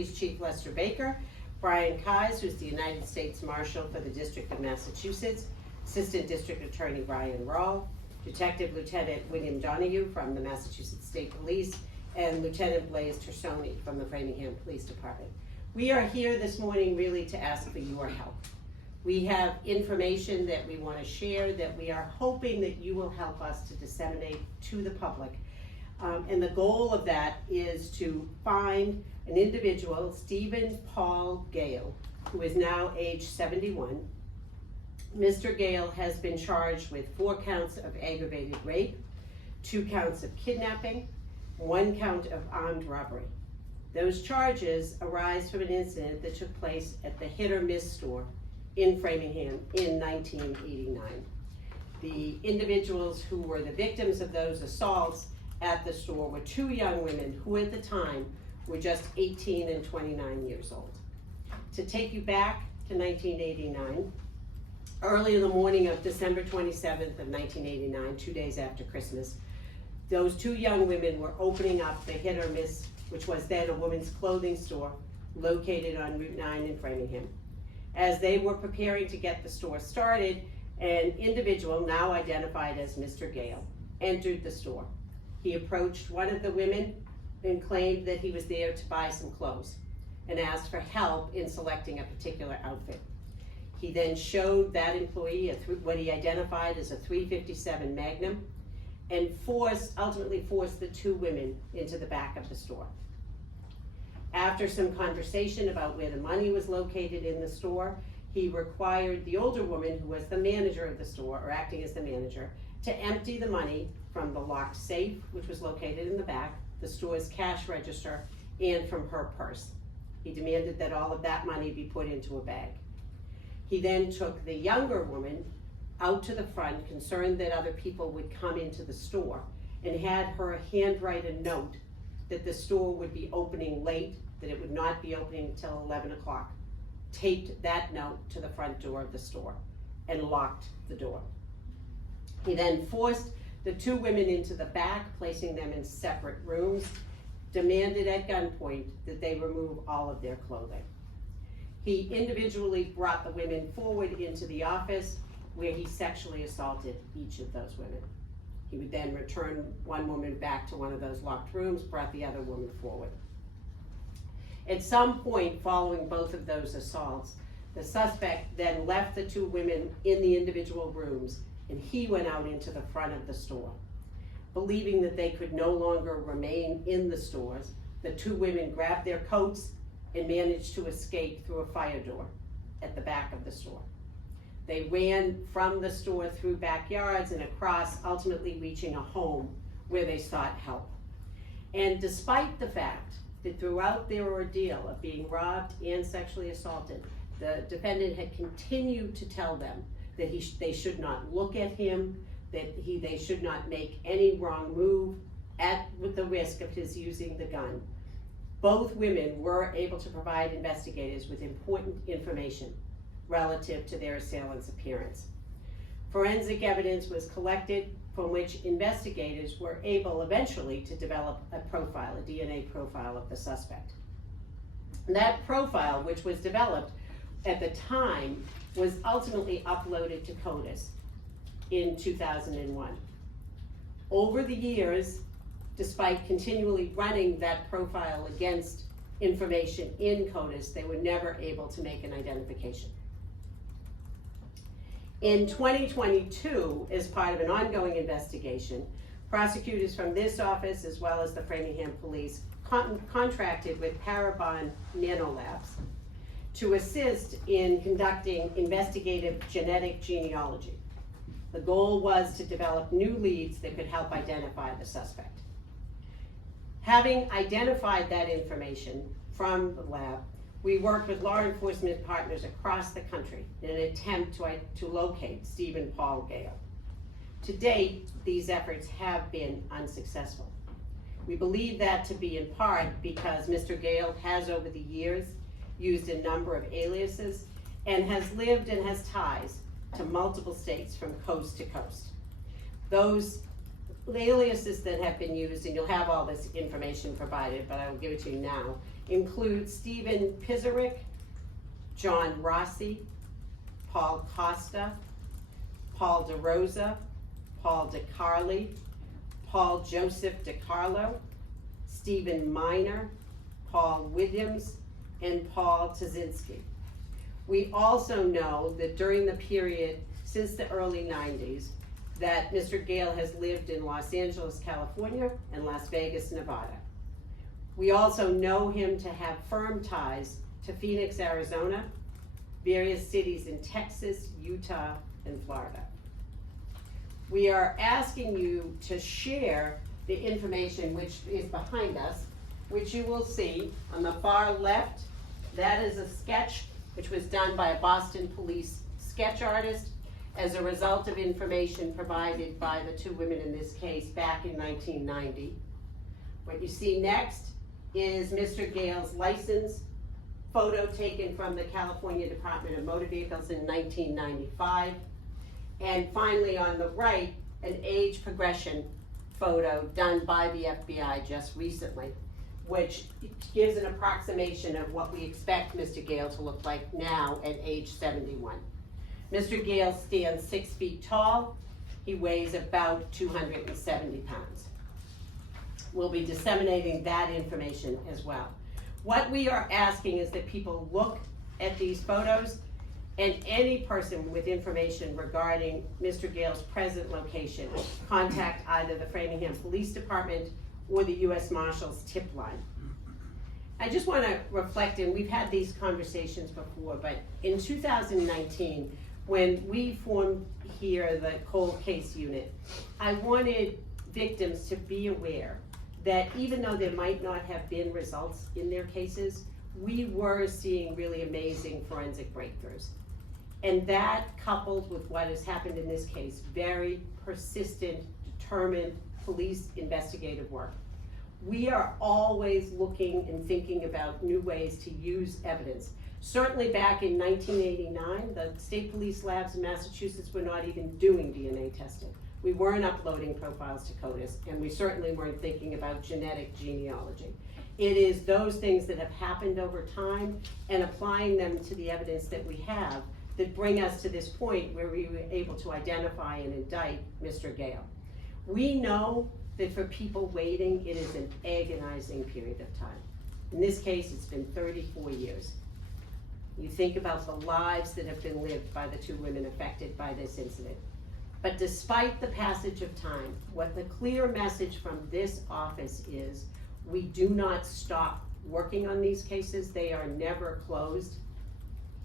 Police Chief Lester Baker, Brian Keyes, who's the United States Marshal for the District of Massachusetts, Assistant District Attorney Ryan Rawl, Detective Lieutenant William Donahue from the Massachusetts State Police, and Lieutenant Blaise Tersoni from the Framingham Police Department. We are here this morning really to ask for your help. We have information that we want to share that we are hoping that you will help us to disseminate to the public. And the goal of that is to find an individual, Stephen Paul Gale, who is now age 71. Mr. Gale has been charged with 4 counts of aggravated rape, 2 counts of kidnapping, 1 count of armed robbery. Those charges arise from an incident that took place at the Hit or Miss store in Framingham in 1989. The individuals who were the victims of those assaults at the store were 2 young women who at the time were just 18 and 29 years old. To take you back to 1989, early in the morning of December 27th of 1989, 2 days after Christmas, those 2 young women were opening up the Hit or Miss, which was then a women's clothing store located on Route 9 in Framingham. As they were preparing to get the store started, an individual, now identified as Mr. Gale, entered the store. He approached one of the women and claimed that he was there to buy some clothes and asked for help in selecting a particular outfit. He then showed that employee what he identified as a .357 Magnum and ultimately forced the 2 women into the back of the store. After some conversation about where the money was located in the store, he required the older woman, who was the manager of the store, or acting as the manager, to empty the money from the locked safe, which was located in the back, the store's cash register, and from her purse. He demanded that all of that money be put into a bag. He then took the younger woman out to the front, concerned that other people would come into the store, and had her handwrite a note that the store would be opening late, that it would not be opening until 11 o'clock. Taped that note to the front door of the store and locked the door. He then forced the 2 women into the back, placing them in separate rooms, demanded at gunpoint that they remove all of their clothing. He individually brought the women forward into the office where he sexually assaulted each of those women. He would then return one woman back to one of those locked rooms, brought the other woman forward. At some point following both of those assaults, the suspect then left the 2 women in the individual rooms, and he went out into the front of the store. Believing that they could no longer remain in the stores, the 2 women grabbed their coats and managed to escape through a fire door at the back of the store. They ran from the store through backyards and across, ultimately reaching a home where they sought help. And despite the fact that throughout their ordeal of being robbed and sexually assaulted, the defendant had continued to tell them that they should not look at him, that they should not make any wrong move with the risk of his using the gun. Both women were able to provide investigators with important information relative to their assailant's appearance. Forensic evidence was collected from which investigators were able eventually to develop a profile, a DNA profile of the suspect. And that profile, which was developed at the time, was ultimately uploaded to CODIS in 2001. Over the years, despite continually running that profile against information in CODIS, they were never able to make an identification. In 2022, as part of an ongoing investigation, prosecutors from this office, as well as the Framingham Police, contracted with Parabon Nanolabs to assist in conducting investigative genetic genealogy. The goal was to develop new leads that could help identify the suspect. Having identified that information from the lab, we worked with law enforcement partners across the country in an attempt to locate Stephen Paul Gale. To date, these efforts have been unsuccessful. We believe that to be in part because Mr. Gale has over the years used a number of aliases and has lived and has ties to multiple states from coast to coast. Those aliases that have been used, and you'll have all this information provided, but I will give it to you now, include Stephen Pizarnik, John Rossi, Paul Costa, Paul DeRosa, Paul DeCarli, Paul Joseph DiCarlo, Stephen Miner, Paul Williams, and Paul Tazinski. We also know that during the period since the early 90s, that Mr. Gale has lived in Los Angeles, California, and Las Vegas, Nevada. We also know him to have firm ties to Phoenix, Arizona, various cities in Texas, Utah, and Florida. We are asking you to share the information which is behind us, which you will see on the far left. That is a sketch which was done by a Boston police sketch artist as a result of information provided by the two women in this case back in 1990. What you see next is Mr. Gale's license photo taken from the California Department of Motor Vehicles in 1995. And finally on the right, an age progression photo done by the FBI just recently, which gives an approximation of what we expect Mr. Gale to look like now at age 71. Mr. Gale stands 6 feet tall. He weighs about 270 pounds. We'll be disseminating that information as well. What we are asking is that people look at these photos, and any person with information regarding Mr. Gale's present location, contact either the Framingham Police Department or the U.S. Marshals tip line. I just want to reflect, and we've had these conversations before, but in 2019, when we formed here the cold case unit, I wanted victims to be aware that even though there might not have been results in their cases, we were seeing really amazing forensic breakthroughs. And that, coupled with what has happened in this case, very persistent, determined police investigative work. We are always looking and thinking about new ways to use evidence. Certainly back in 1989, the state police labs in Massachusetts were not even doing DNA testing. We weren't uploading profiles to CODIS, and we certainly weren't thinking about genetic genealogy. It is those things that have happened over time and applying them to the evidence that we have that bring us to this point where we were able to identify and indict Mr. Gale. We know that for people waiting, it is an agonizing period of time. In this case, it's been 34 years. You think about the lives that have been lived by the two women affected by this incident. But despite the passage of time, what the clear message from this office is, we do not stop working on these cases. They are never closed.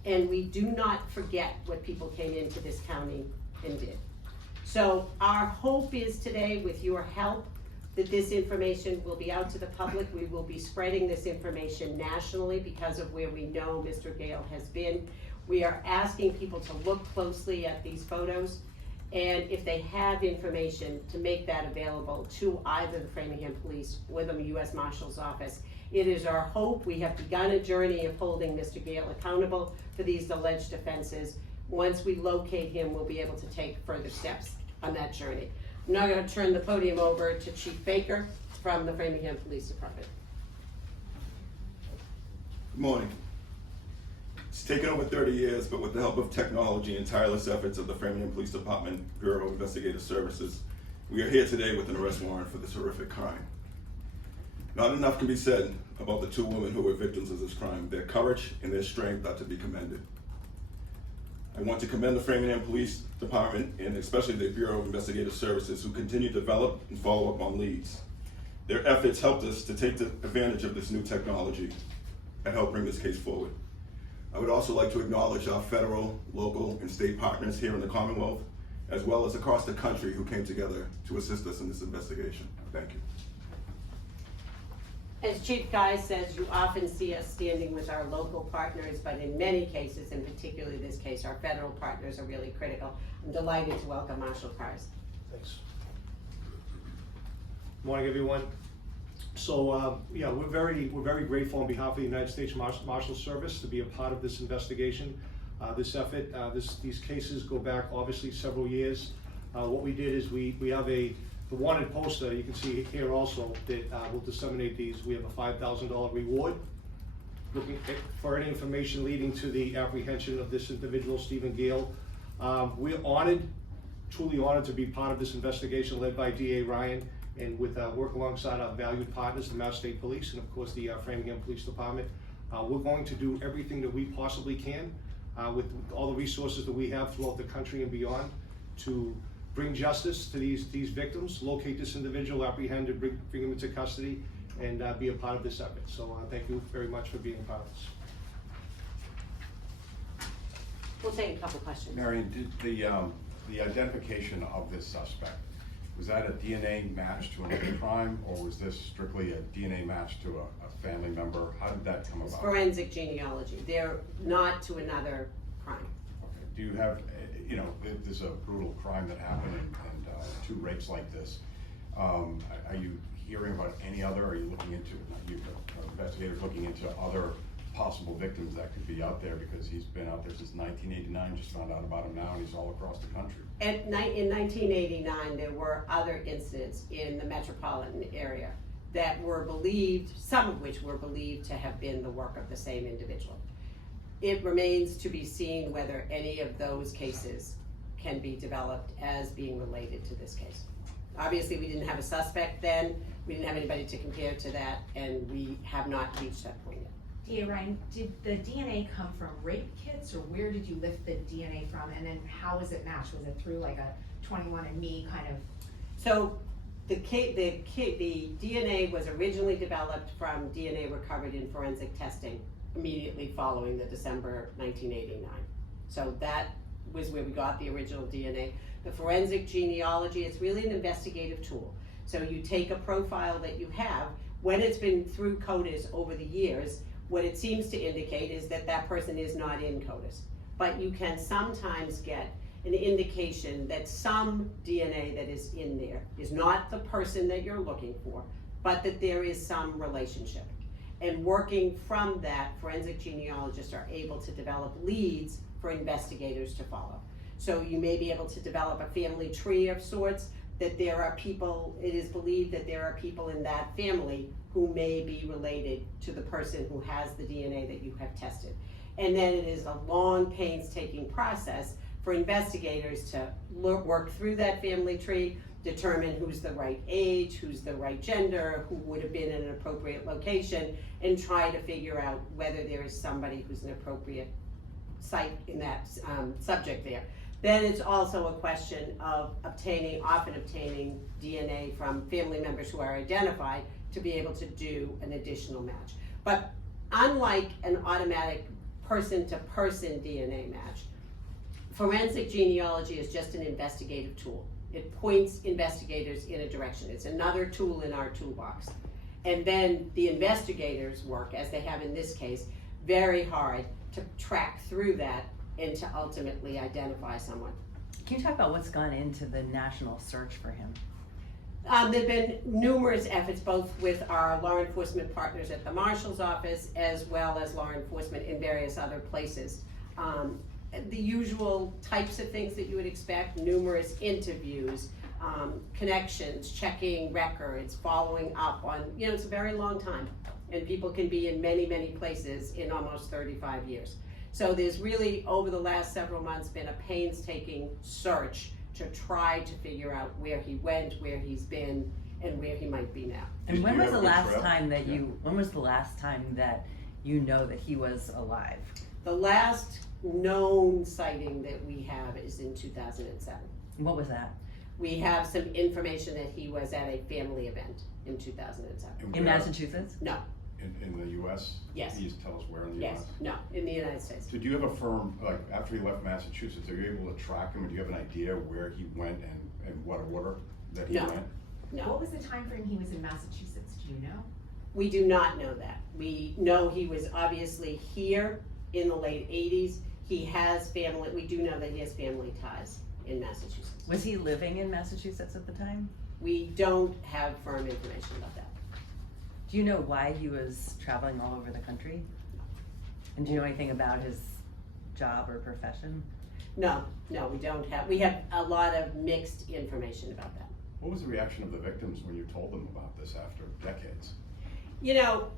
And we do not forget what people came into this county and did. So our hope is today, with your help, that this information will be out to the public. We will be spreading this information nationally because of where we know Mr. Gale has been. We are asking people to look closely at these photos, and if they have information, to make that available to either the Framingham Police or the U.S. Marshal's Office. It is our hope. We have begun a journey of holding Mr. Gale accountable for these alleged offenses. Once we locate him, we'll be able to take further steps on that journey. I'm now going to turn the podium over to Chief Baker from the Framingham Police Department. Good morning. It's taken over 30 years, but with the help of technology and tireless efforts of the Framingham Police Department Bureau of Investigative Services, we are here today with an arrest warrant for this horrific crime. Not enough can be said about the two women who were victims of this crime. Their courage and their strength are to be commended. I want to commend the Framingham Police Department and especially the Bureau of Investigative Services, who continue to develop and follow up on leads. Their efforts helped us to take advantage of this new technology and help bring this case forward. I would also like to acknowledge our federal, local, and state partners here in the Commonwealth, as well as across the country, who came together to assist us in this investigation. Thank you. As Chief Guy says, you often see us standing with our local partners, but in many cases, and particularly this case, our federal partners are really critical. I'm delighted to welcome Marshal Kars. Thanks. Morning, everyone. So, yeah, we're very grateful on behalf of the United States Marshal Service to be a part of this investigation, this effort. These cases go back obviously several years. What we did is we have the wanted poster, you can see here also, that will disseminate these. We have a $5,000 reward looking for any information leading to the apprehension of this individual, Stephen Gale. We're honored, truly honored to be part of this investigation led by DA Ryan and with work alongside our valued partners, the Mass State Police and of course the Framingham Police Department. We're going to do everything that we possibly can with all the resources that we have throughout the country and beyond to bring justice to these victims, locate this individual, apprehend and bring him into custody, and be a part of this effort. So thank you very much for being a part of this. We'll take a couple questions. Marion, did the identification of this suspect, was that a DNA match to another crime, or was this strictly a DNA match to a family member? How did that come about? Forensic genealogy. They're not to another crime. Okay. Do you have, you know, there's a brutal crime that happened and 2 rapes like this. Are you hearing about any other, are you looking into, investigators looking into other possible victims that could be out there, because he's been out there since 1989, just found out about him now, and he's all across the country. In 1989, there were other incidents in the metropolitan area that were believed, some of which were believed to have been the work of the same individual. It remains to be seen whether any of those cases can be developed as being related to this case. Obviously, we didn't have a suspect then, we didn't have anybody to compare to that, and we have not reached that point yet. DA Ryan, did the DNA come from rape kits, or where did you lift the DNA from, and then how was it matched? Was it through like a 21andMe kind of? So the DNA was originally developed from DNA recovered in forensic testing immediately following the December 1989. So that was where we got the original DNA. The forensic genealogy, it's really an investigative tool. So you take a profile that you have, when it's been through CODIS over the years, what it seems to indicate is that that person is not in CODIS. But you can sometimes get an indication that some DNA that is in there is not the person that you're looking for, but that there is some relationship. And working from that, forensic genealogists are able to develop leads for investigators to follow. So you may be able to develop a family tree of sorts, that there are people, it is believed that there are people in that family who may be related to the person who has the DNA that you have tested. And then it is a long, painstaking process for investigators to work through that family tree, determine who's the right age, who's the right gender, who would have been in an appropriate location, and try to figure out whether there is somebody who's an appropriate site in that subject there. Then it's also a question of often obtaining DNA from family members who are identified to be able to do an additional match. But unlike an automatic person-to-person DNA match, forensic genealogy is just an investigative tool. It points investigators in a direction. It's another tool in our toolbox. And then the investigators work, as they have in this case, very hard to track through that and to ultimately identify someone. Can you talk about what's gone into the national search for him? There've been numerous efforts, both with our law enforcement partners at the Marshal's office, as well as law enforcement in various other places. The usual types of things that you would expect, numerous interviews, connections, checking records, following up on, it's a very long time. And people can be in many, many places in almost 35 years. So there's really, over the last several months, been a painstaking search to try to figure out where he went, where he's been, and where he might be now. And Did when you was have the a good last trail? time that Yeah. when was the last time that you know that he was alive? The last known sighting that we have is in 2007. What was that? We have some information that he was at a family event in 2007. And In where? Massachusetts? No, In the US? Yes. Can you just tell us where in the yes, US? no, in the United States. So do you have a firm, like after he left Massachusetts, are you able to track him, and do you have an idea where he went and what order that he No. went? What No, was the time frame he was in Massachusetts? Do you know? we do not know that. We know he was obviously here in the late 80s. He has family, we do know that he has family ties in Massachusetts. Was he living in Massachusetts at the time? We don't have firm information about that. Do you know why he was traveling all over the country? And do you know anything about his job or profession? No, we don't have, we have a lot of mixed information about that. What was the reaction of the victims when you told them about this after decades?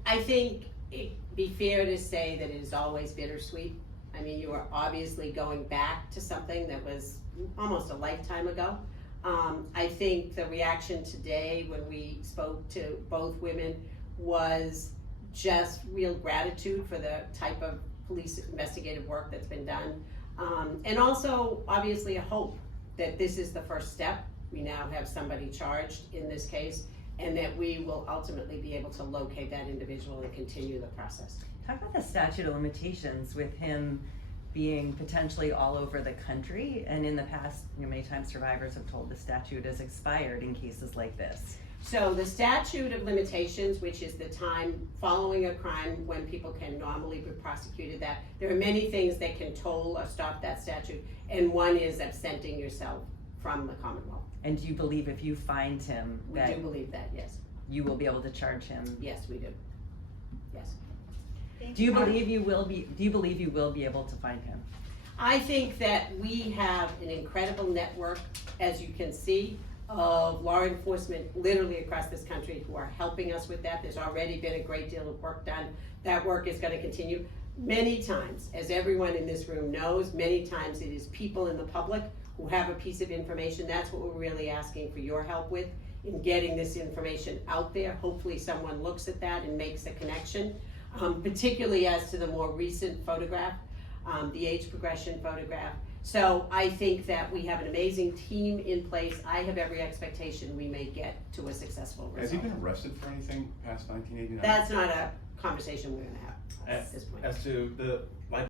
I think It'd be fair to say that it is always bittersweet. I mean, you are obviously going back to something that was almost a lifetime ago. I think the reaction today when we spoke to both women was just real gratitude for the type of police investigative work that's been done. And also, obviously, a hope that this is the first step. We now have somebody charged in this case, and that we will ultimately be able to locate that individual and continue the process. Talk about the statute of limitations with him being potentially all over the country, and in the past, many times survivors have told the statute has expired in cases like this. So the statute of limitations, which is the time following a crime when people can normally be prosecuted, that there are many things that can toll or stop that statute, and one is absenting yourself from the Commonwealth. And do you believe if you find him We that do believe that, yes. you will be able to charge him? Yes, we do. Yes. Do you believe you will be able to find him? I think that we have an incredible network, as you can see, of law enforcement literally across this country who are helping us with that. There's already been a great deal of work done. That work is gonna continue. Many times, as everyone in this room knows, many times it is people in the public who have a piece of information. That's what we're really asking for your help with, in getting this information out there. Hopefully someone looks at that and makes a connection, particularly as to the more recent photograph, the age progression photograph. So I think that we have an amazing team in place. I have every expectation we may get to a successful result. Has he been arrested for anything past 1989? That's not a conversation we're gonna have at this point. As to the